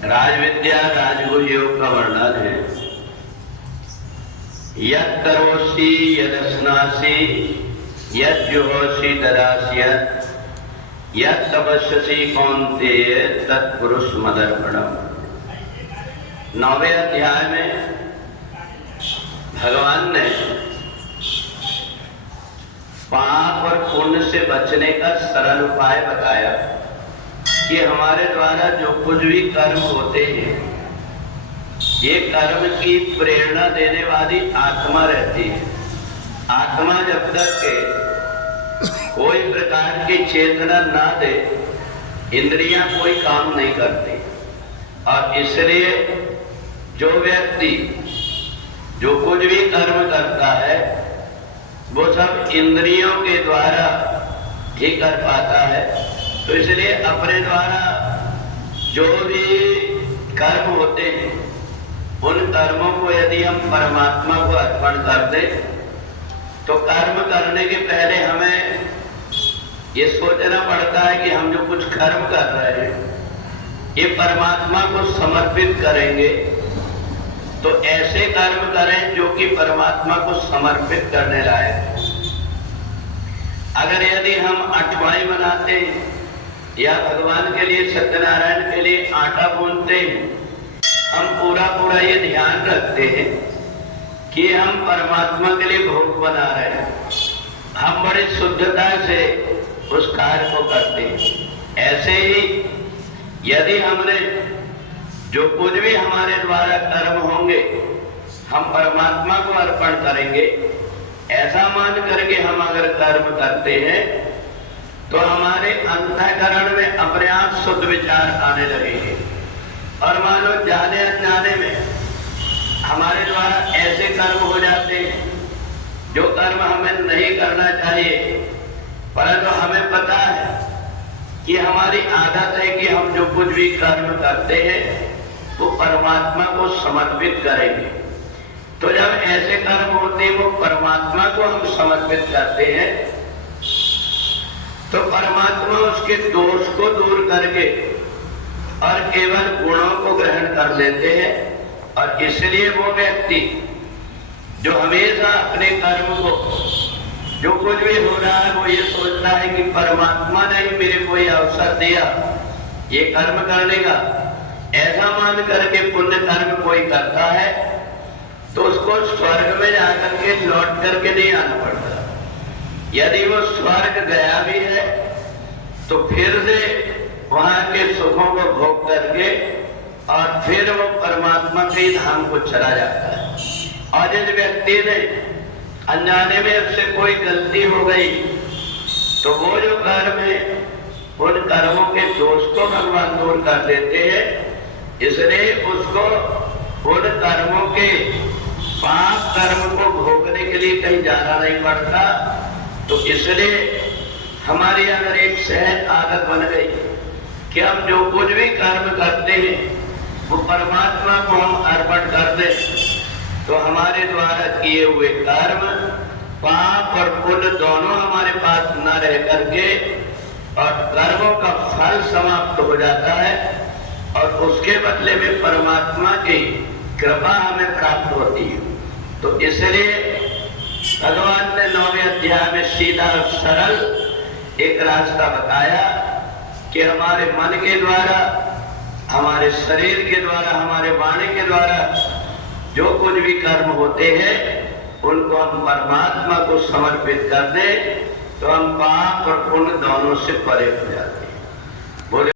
राजविद्या राजगुह योग का वर्णन है। यत् करोषि यदश्नासि यत् जुहोषि तदास्य यत् तपस्यसि कौन्तेय तत्पुरुष मदर्पणम्। 9वें अध्याय में भगवान ने पाप और पुण्य से बचने का सरल उपाय बताया कि हमारे द्वारा जो कुछ भी कर्म होते हैं, ये कर्म की प्रेरणा देने वाली आत्मा रहती है। आत्मा जब तक के कोई प्रकार की चेतना ना दे, इंद्रियां कोई काम नहीं करती। और इसलिए जो व्यक्ति जो कुछ भी कर्म करता है वो सब इंद्रियों के द्वारा ही कर पाता है। तो इसलिए अपने द्वारा जो भी कर्म होते हैं, उन कर्मों को यदि हम परमात्मा को अर्पण कर दें, तो कर्म करने के पहले हमें ये सोचना पड़ता है कि हम जो कुछ कर्म कर रहे हैं ये परमात्मा को समर्पित करेंगे। तो ऐसे कर्म करें जो कि परमात्मा को समर्पित करने लायक। अगर यदि हम अठवाई बनाते हैं या भगवान के लिए सत्यनारायण के लिए आटा गूंथते हैं, हम पूरा ये ध्यान रखते हैं कि हम परमात्मा के लिए भोग बना रहे हैं, हम बड़ी शुद्धता से उस कार्य को करते हैं। ऐसे ही यदि हमने जो कुछ भी हमारे द्वारा कर्म होंगे हम परमात्मा को अर्पण करेंगे, ऐसा मान करके हम अगर कर्म करते हैं तो हमारे अंतःकरण में अपने आप शुद्ध विचार आने लगेंगे। और मानो जाने अनजाने में हमारे द्वारा ऐसे कर्म हो जाते हैं जो कर्म हमें नहीं करना चाहिए, परंतु हमें पता है कि हमारी आदत है कि हम जो कुछ भी कर्म करते हैं वो परमात्मा को समर्पित करेंगे। तो जब ऐसे कर्म होते हैं वो परमात्मा को हम समर्पित करते हैं, तो परमात्मा उसके दोष को दूर करके और केवल गुणों को ग्रहण कर लेते हैं। और इसलिए वो व्यक्ति जो हमेशा अपने कर्म को जो कुछ भी हो रहा है वो ये सोचता है कि परमात्मा ने ही मेरे को ये अवसर दिया ये कर्म करने का, ऐसा मान करके पुण्य कर्म कोई करता है तो उसको स्वर्ग में जाकर के लौट करके नहीं आना पड़ता। यदि वो स्वर्ग गया भी है तो फिर से वहां के सुखों को भोग करके और फिर वो परमात्मा के धाम को चला जाता है। और जिस व्यक्ति ने अनजाने में उससे कोई गलती हो गई तो वो जो कर्म है उन कर्मों के दोष को भगवान दूर कर देते हैं। इसलिए उसको उन कर्मों के पाप कर्म को भोगने के लिए कहीं जाना नहीं पड़ता। तो इसलिए हमारी अगर एक सहज आदत बन गई कि हम जो कुछ भी कर्म करते हैं वो परमात्मा को हम अर्पण कर दें, तो हमारे द्वारा किए हुए कर्म पाप और पुण्य दोनों हमारे पास न रह करके और कर्मों का फल समाप्त हो जाता है और उसके बदले में परमात्मा की कृपा हमें प्राप्त होती है। तो इसलिए भगवान ने 9वें अध्याय में सीधा और सरल एक रास्ता बताया कि हमारे मन के द्वारा, हमारे शरीर के द्वारा, हमारे वाणी के द्वारा जो कुछ भी कर्म होते हैं उनको हम परमात्मा को समर्पित कर दें तो हम पाप और पुण्य दोनों से परे हो जाते हैं। बोले।